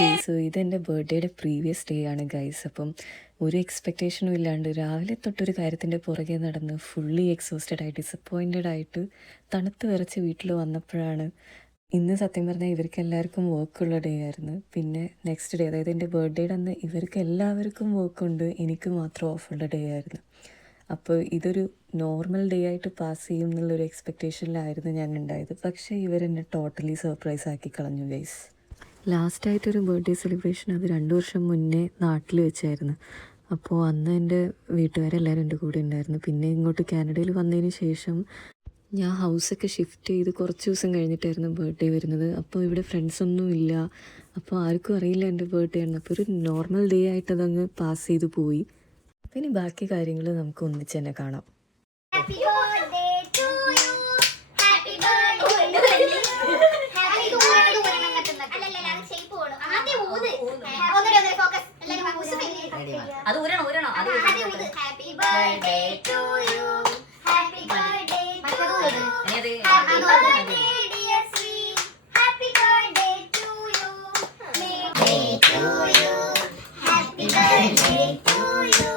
Okay, so ഇതെൻ്റെ ബർത്ത്ഡേയുടെ previous day ആണ് guys. അപ്പം ഒരു എക്സ്പെക്റ്റേഷനും ഇല്ലാണ്ട് രാവിലെ തൊട്ടൊരു കാര്യത്തിൻ്റെ പുറകെ നടന്ന് ഫുള്ളി എക്സോസ്റ്റഡ് ആയിട്ട് ഡിസപ്പോയിൻറ്റഡ് ആയിട്ട് തണുത്ത് വിറച്ച് വീട്ടിൽ വന്നപ്പോഴാണ് ഇന്ന് സത്യം പറഞ്ഞാൽ ഇവർക്ക് എല്ലാവർക്കും വർക്കുള്ള ഡേ ആയിരുന്നു. പിന്നെ നെക്സ്റ്റ് ഡേ, അതായത് എൻ്റെ ബർത്ത്ഡേയുടെ അന്ന് ഇവർക്ക് എല്ലാവർക്കും വർക്കുണ്ട്, എനിക്ക് മാത്രം ഓഫുള്ള ഡേ ആയിരുന്നു. അപ്പോൾ ഇതൊരു നോർമൽ ഡേ ആയിട്ട് പാസ് ചെയ്യും എന്നുള്ളൊരു എക്സ്പെക്റ്റേഷനിലായിരുന്നു ഞാൻ ഉണ്ടായത്. പക്ഷേ ഇവരെന്നെ ടോട്ടലി സർപ്രൈസ് ആക്കി കളഞ്ഞു ഗൈസ്. ലാസ്റ്റായിട്ടൊരു ബർത്ത്ഡേ സെലിബ്രേഷൻ അത് 2 വർഷം മുന്നേ നാട്ടിൽ വെച്ചായിരുന്നു. അപ്പോൾ അന്ന് എൻ്റെ വീട്ടുകാരെല്ലാവരും എൻ്റെ കൂടെ ഉണ്ടായിരുന്നു. പിന്നെ ഇങ്ങോട്ട് കാനഡയിൽ വന്നതിന് ശേഷം ഞാൻ ഹൗസൊക്കെ ഷിഫ്റ്റ് ചെയ്ത് കുറച്ച് ദിവസം കഴിഞ്ഞിട്ടായിരുന്നു ബർത്ത്ഡേ വരുന്നത്. അപ്പോൾ ഇവിടെ ഫ്രണ്ട്സൊന്നും ഇല്ല, അപ്പോൾ ആർക്കും അറിയില്ല എൻ്റെ ബർത്ത്ഡേ ആണ്. അപ്പോൾ ഒരു നോർമൽ ഡേ ആയിട്ട് അതങ്ങ് പാസ് ചെയ്ത് പോയി. പിന്നെ ബാക്കി കാര്യങ്ങൾ നമുക്ക് ഒന്നിച്ച് തന്നെ കാണാം. അത് ഊരണോ ഊരണോ അത് happy birthday to you happy birthday to you happy birthday dear Sree happy birthday to you birthday to you happy birthday to you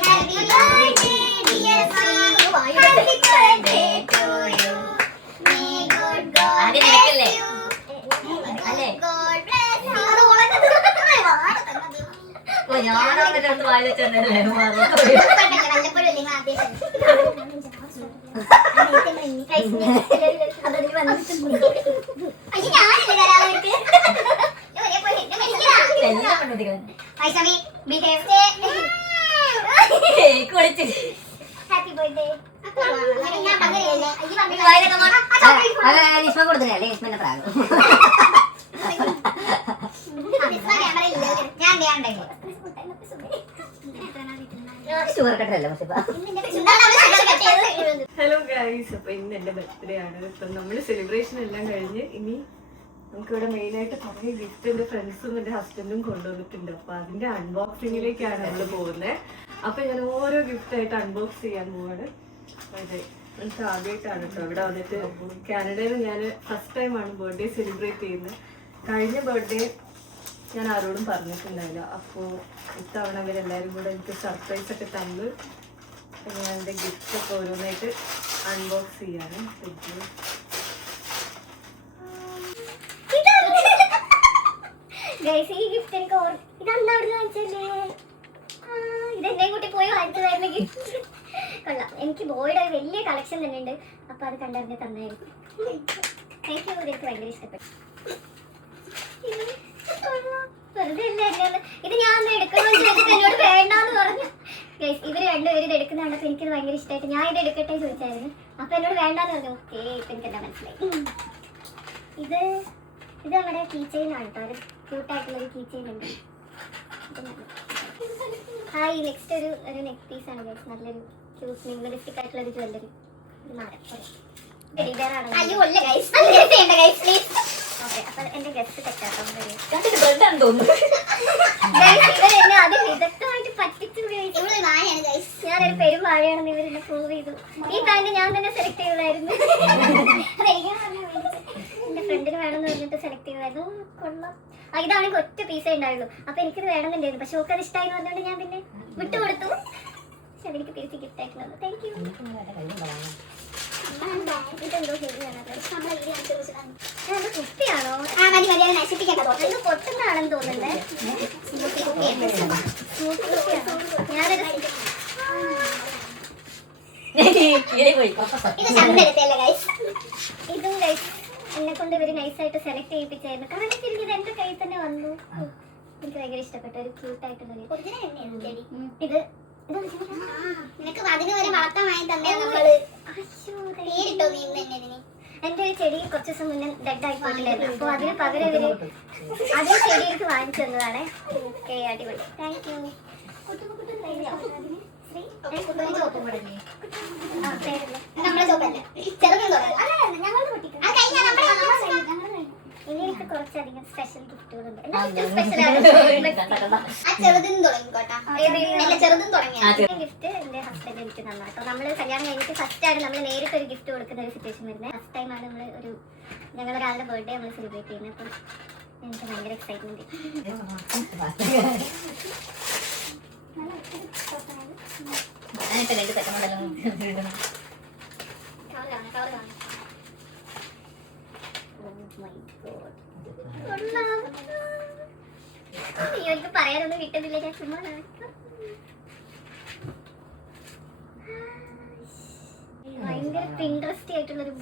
happy birthday dear Sree happy birthday to you may God God അത് നിനക്കല്ലേ അല്ലേ God bless you അത് ഞാനവിടെ രണ്ട് വായി വെച്ചല്ലേ കൊടുത്തില്ലേ നിസ്മന്റെ പ്രാഗം hello guys, അപ്പൊ ഇന്ന് എന്റെ ബർത്ത്ഡേ ആണ്. ഇപ്പൊ നമ്മള് സെലിബ്രേഷൻ എല്ലാം കഴിഞ്ഞ് ഇനി നമുക്കിവിടെ മെയിനായിട്ട് കുറേ ഗിഫ്റ്റ് എന്റെ ഫ്രണ്ട്സും എന്റെ ഹസ്ബൻഡും കൊണ്ടുവന്നിട്ടുണ്ട്. അപ്പൊ അതിന്റെ അൺബോക്സിങ്ങിലേക്കാണ് നമ്മൾ പോകുന്നത്. അപ്പൊ ഞാൻ ഓരോ ഗിഫ്റ്റ് ആയിട്ട് അൺബോക്സ് ചെയ്യാൻ പോവാണ്. അതെ, എനിക്ക് ആദ്യമായിട്ടാണ് കേട്ടോ ഇവിടെ വന്നിട്ട്. കാനഡയിൽ ഞാൻ ഫസ്റ്റ് ടൈമാണ് ബർത്ത്ഡേ സെലിബ്രേറ്റ് ചെയ്യുന്നത്. കഴിഞ്ഞ ബർത്ത്ഡേ ഞാൻ ആരോടും പറഞ്ഞിട്ടുണ്ടായില്ല. അപ്പോൾ ഇത്തവണ അവരെല്ലാവരും കൂടെ എനിക്ക് സർപ്രൈസ് ഒക്കെ തന്ന് ഞാൻ എൻ്റെ ഗിഫ്റ്റ് ഒക്കെ ഓരോന്നായിട്ട് അൺബോക്സ് ചെയ്യാണ്. ഈ ഗിഫ്റ്റ് എനിക്ക് ഇതെന്താ ഇതെന്നെ കൂട്ടി പോയി വാങ്ങിച്ചതായിരുന്നു ഗിഫ്റ്റ്. കൊള്ളാം, എനിക്ക് ബോയുടെ ഒരു വലിയ കളക്ഷൻ തന്നെ ഉണ്ട്. അപ്പൊ അത് കണ്ടറിഞ്ഞ് തന്നായിരുന്നു. താങ്ക് യു, എനിക്ക് ഭയങ്കര ഇഷ്ടപ്പെട്ടു. വെറുതെ അല്ല ഇത് ഞാൻ എടുക്കണമെന്ന് ചോദിച്ചിട്ട് എന്നോട് വേണ്ടാന്ന് പറഞ്ഞു. ഇവര് രണ്ടുപേരും ഇത് എടുക്കുന്നതാണ്. അപ്പൊ എനിക്കിത് ഭയങ്കര ഇഷ്ടമായിട്ട് ഞാൻ ഇത് എടുക്കട്ടെ ചോദിച്ചായിരുന്നു. അപ്പൊ എന്നോട് വേണ്ടാന്ന് പറഞ്ഞു. ഓക്കെ, ഇപ്പൊ എനിക്കെല്ലാം മനസ്സിലായി. ഇത് നമ്മുടെ കീ ചെയിൻ ആണ് കേട്ടോ. ഒരു ക്യൂട്ടായിട്ടുള്ളൊരു കീ ചെയിൻ ഉണ്ട്. ഹായ്, നെക്സ്റ്റ് ഒരു നെക്ക് പീസ് ആണ് ഗൈസ്. നല്ലൊരു ക്യൂട്ട് മിനിമലിസ്റ്റിക് ആയിട്ടുള്ള ഒരു ജ്വല്ലറി. അപ്പൊ എന്റെ ഗസ്റ്റ് തെറ്റാട്ടോ. ഇവരെന്നെ അത് വിദഗ്ധമായിട്ട് പറ്റിച്ചു. ഞാനൊരു പെരുമാഴയാണെന്ന് ഇവരെന്നെ പ്രൂവ് ചെയ്തു. ഈ പാന്റ് ഞാൻ തന്നെ സെലക്ട് ചെയ്തതായിരുന്നു. എന്റെ ഫ്രണ്ടിന് വേണമെന്ന് പറഞ്ഞിട്ട് സെലക്ട് ചെയ്തതായിരുന്നു. കൊള്ളാം. ഇതാണെങ്കിൽ ഒറ്റ പീസേ ഉണ്ടായുള്ളൂ. അപ്പൊ എനിക്കിത് വേണമെന്നുണ്ടായിരുന്നു. പക്ഷെ ഓക്കെ അത് ഇഷ്ടമായി പറഞ്ഞുകൊണ്ട് ഞാൻ പിന്നെ വിട്ടുകൊടുത്തു. പക്ഷെ അതെനിക്ക് തിരിച്ച് ഗിഫ്റ്റ് ആയിട്ടുള്ളത്. Thank you. ഇതെന്തോ കുപ്പിയാണോ? ഇത് പൊട്ടുന്നാണെന്ന് തോന്നുന്നത്. ഇതും ഗൈസ് എന്നെ കൊണ്ട് ഇവര് നൈസായിട്ട് സെലക്ട് ചെയ്യിപ്പിച്ചായിരുന്നു. കാരണം ഇത് എന്റെ കയ്യിൽ തന്നെ വന്നു. എനിക്ക് ഭയങ്കര ഇഷ്ടപ്പെട്ട ഒരു ക്യൂട്ടായിട്ടുള്ള ഇത്. എന്റെ ഒരു ചെടി കുറച്ച് ദിവസം മുന്നേ ഡെഡ് ആയി പോയിട്ടുണ്ടായിരുന്നു. അപ്പൊ അതിന് പകരം ഇവര് അതേ ചെടി എനിക്ക് വാങ്ങിച്ചു തന്നതാണ്. ഓക്കെ, അടിപൊളി. Thank you. ഇനി എനിക്ക് കുറച്ചധികം സ്പെഷ്യൽ ഗിഫ്റ്റുകളുണ്ട്. ഗിഫ്റ്റ് എന്റെ ഹസ്ബൻഡ് എനിക്ക് തന്നാട്ടോ. നമ്മള് കല്യാണം കഴിഞ്ഞിട്ട് ഫസ്റ്റ് ആണ് നമ്മൾ നേരിട്ട് ഒരു ഗിഫ്റ്റ് കൊടുക്കുന്ന ഒരു സിറ്റുവേഷൻ വരുന്നത്. ഫസ്റ്റ് ടൈമാണ് ഞങ്ങളൊരാളുടെ ബർത്ത്ഡേ നമ്മൾ സെലിബ്രേറ്റ് ചെയ്യുന്നത്. അപ്പം എനിക്ക് ഭയങ്കര എക്സൈറ്റ്മെന്റ്. എനിക്ക് പറയാനൊന്നും കിട്ടുന്നില്ല, ഞാൻ ചുമ്മാ ഭയങ്കര ഇൻട്രസ്റ്റ് ആയിട്ടുള്ളൊരു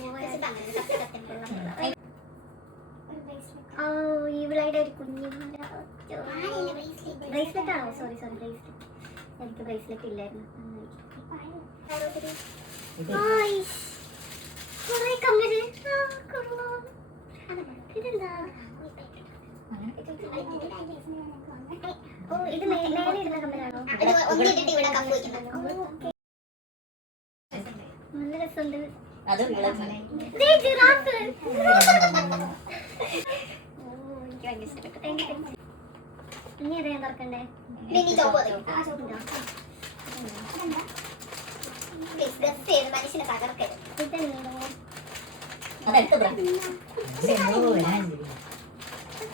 ഈവിളായിട്ട് ഒരു കുഞ്ഞു ബ്രേസ്ലെറ്റ് ആണോ? Sorry bracelet. എനിക്ക് ബ്രേസ്ലെറ്റ് ഇല്ലായിരുന്നു. ഇതെന്താ? ഓ, ഇത് മേലെ ഇടുന്ന കമ്മലാണോ? നല്ല രസമുണ്ട്. ഇനി ഏതാ ഞാൻ തുറക്കണ്ടേ? മനുഷ്യനെ തകർക്കരുത്.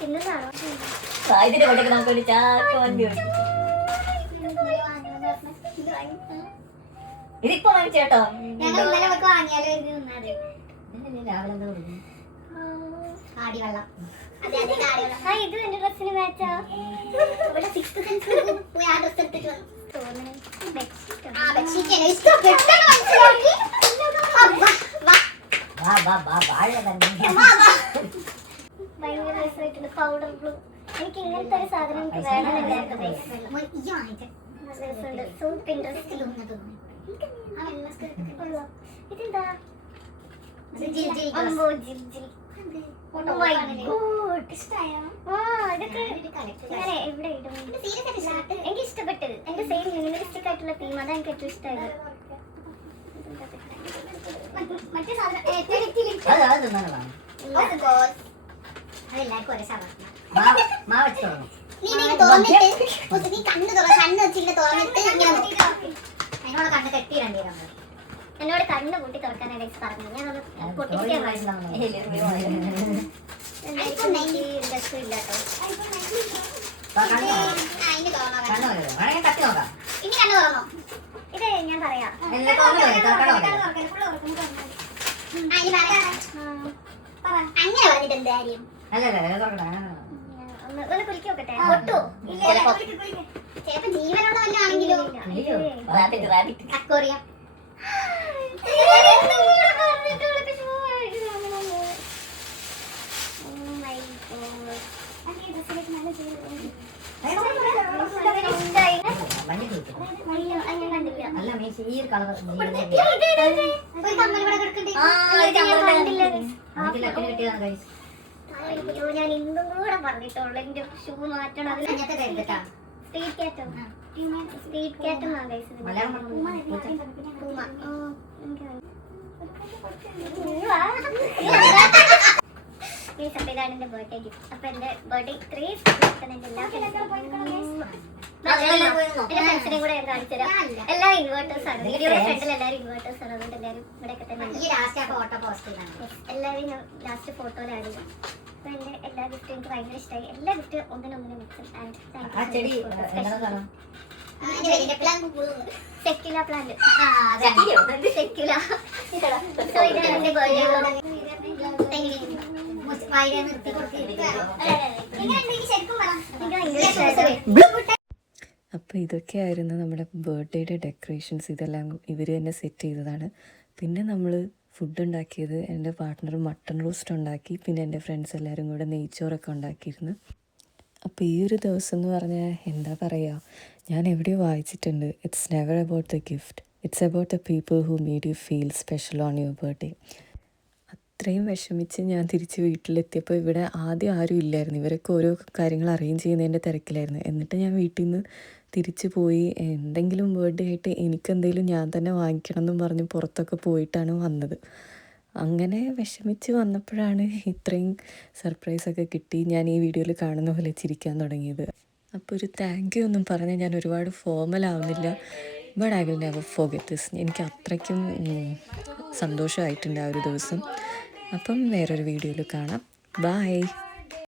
പിന്നതാണോ? ഇതിപ്പോ വാങ്ങിച്ചേട്ടോ. ഞങ്ങൾ ഇന്നലെ നമുക്ക് വാങ്ങിയാലോ ഇത് നിന്നത്. കാടിവെള്ളം. അതെ കാടിവെള്ളം. ഇത് എന്റെ ഡ്രസ്സിന് മാച്ചാ. ഇവിടെ സിക്സ്ത് സെൻസ് പോയി ആ ഡ്രസ് എടുത്തിട്ട് വന്നു. ഭയങ്കര രസമായിട്ടുണ്ട്. Powder blue. എനിക്ക് ഇങ്ങനത്തെ ഒരു സാധനം വേണമെന്നില്ലായിരുന്നു. Soup interesting. ഇതെന്താ? എവിടെ ഇടും? എനിക്ക് ഇഷ്ടപ്പെട്ടത് എന്റെ സെയിം മിനിമലിസ്റ്റിക് ആയിട്ടുള്ള തീം. അതാണ് എനിക്ക് ഏറ്റവും ഇഷ്ടമായത്. മറ്റേ സാധനം അതെല്ലാവർക്കും ഒരേ സാധനം. നീ കണ്ണ് വെച്ചിട്ട് തുറന്നിട്ട് എന്നോട് കണ്ണ് കെട്ടിയിടേണ്ടി. എന്നോട് കണ്ണ് കൂട്ടി തുറക്കാനായിട്ട് പറഞ്ഞു. ഞാനൊന്ന് പൊട്ടിക്കാൻ ഇനി കണ്ണ് തുറന്നോ? ഇത് ഞാൻ പറയാം. അങ്ങനെ പറഞ്ഞിട്ട് എന്ത് കാര്യം? ഒന്ന് കുലിക്കി നോക്കട്ടെ. ഒട്ടു ചിലപ്പോ ജീവനുള്ള വല്ല ആണെങ്കിലോ. അക്കോറിയം. ഞാൻ ഇന്നും കൂടെ പറഞ്ഞിട്ടുള്ളൂ എന്റെ ഷൂ മാറ്റണം. സ്ട്രീറ്റ് കാറ്റും സ്ട്രീറ്റ് കാറ്റും ഇതാണ് എന്റെ ബർത്ത്ഡേ ഗിഫ്റ്റ്. അപ്പൊ എന്റെ ബർത്ത്ഡേ ഇത്രയും എല്ലാ ഫ്രണ്ട്സിനെയും കൂടെ ഞാൻ കാണിച്ചുതരാം. എല്ലാ ഇൻവേർട്ടേഴ്സ് ആണ്. വീഡിയോയുടെ ഫ്രണ്ടിൽ എല്ലാവരും ഇൻവേർട്ടേഴ്സ് ആണ്. അതുകൊണ്ട് എല്ലാവരും ഇവിടെയൊക്കെ തന്നെ എല്ലാവരും ഞാൻ ലാസ്റ്റ് ഫോട്ടോയിൽ ആഡ് ചെയ്യാം. അപ്പൊ എന്റെ എല്ലാ ഗിഫ്റ്റും എനിക്ക് ഭയങ്കര ഇഷ്ടമായി. എല്ലാ ഗിഫ്റ്റും ഒന്നിനൊന്നിനും മിക്സും. സെക്യുല പ്ലാന്റ്. സെക്യുല. സോ ഇതാണ് എന്റെ ബർത്ത്ഡേ. അപ്പോൾ ഇതൊക്കെയായിരുന്നു നമ്മുടെ ബർത്ത്ഡേയുടെ ഡെക്കറേഷൻസ്. ഇതെല്ലാം ഇവർ തന്നെ സെറ്റ് ചെയ്തതാണ്. പിന്നെ നമ്മൾ ഫുഡ് ഉണ്ടാക്കിയത് എൻ്റെ പാർട്ട്ണർ മട്ടൺ റോസ്റ്റ് ഉണ്ടാക്കി. പിന്നെ എൻ്റെ ഫ്രണ്ട്സ് എല്ലാവരും കൂടെ നെയ്ച്ചോറൊക്കെ ഉണ്ടാക്കിയിരുന്നു. അപ്പോൾ ഈ ഒരു ദിവസം എന്ന് പറഞ്ഞാൽ എന്താ പറയുക, ഞാൻ എവിടെയോ വായിച്ചിട്ടുണ്ട്, it's never about the gift, it's about the people who made you feel special on your birthday. അത്രയും വിഷമിച്ച് ഞാൻ തിരിച്ച് വീട്ടിലെത്തിയപ്പോൾ ഇവിടെ ആദ്യം ആരും ഇല്ലായിരുന്നു. ഇവരൊക്കെ ഓരോ കാര്യങ്ങൾ അറേഞ്ച് ചെയ്യുന്നതിൻ്റെ തിരക്കിലായിരുന്നു. എന്നിട്ട് ഞാൻ വീട്ടിൽ നിന്ന് തിരിച്ചു പോയി എന്തെങ്കിലും ബർത്ത്ഡേ ആയിട്ട് എനിക്കെന്തെങ്കിലും ഞാൻ തന്നെ വാങ്ങിക്കണം എന്നും പറഞ്ഞ് പുറത്തൊക്കെ പോയിട്ടാണ് വന്നത്. അങ്ങനെ വിഷമിച്ച് വന്നപ്പോഴാണ് ഇത്രയും സർപ്രൈസൊക്കെ കിട്ടി. ഞാൻ ഈ വീഡിയോയിൽ കാണുന്ന പോലെ ചിരിക്കാൻ തുടങ്ങിയത്. അപ്പോൾ ഒരു താങ്ക് യു ഒന്നും പറഞ്ഞാൽ ഞാൻ ഒരുപാട് ഫോർമലാവുന്നില്ല. But I will never forget this. എനിക്ക് അത്രയ്ക്കും സന്തോഷമായിട്ടുണ്ട് ആ ഒരു ദിവസം. അപ്പം വേറൊരു വീഡിയോയിൽ കാണാം. ബൈ.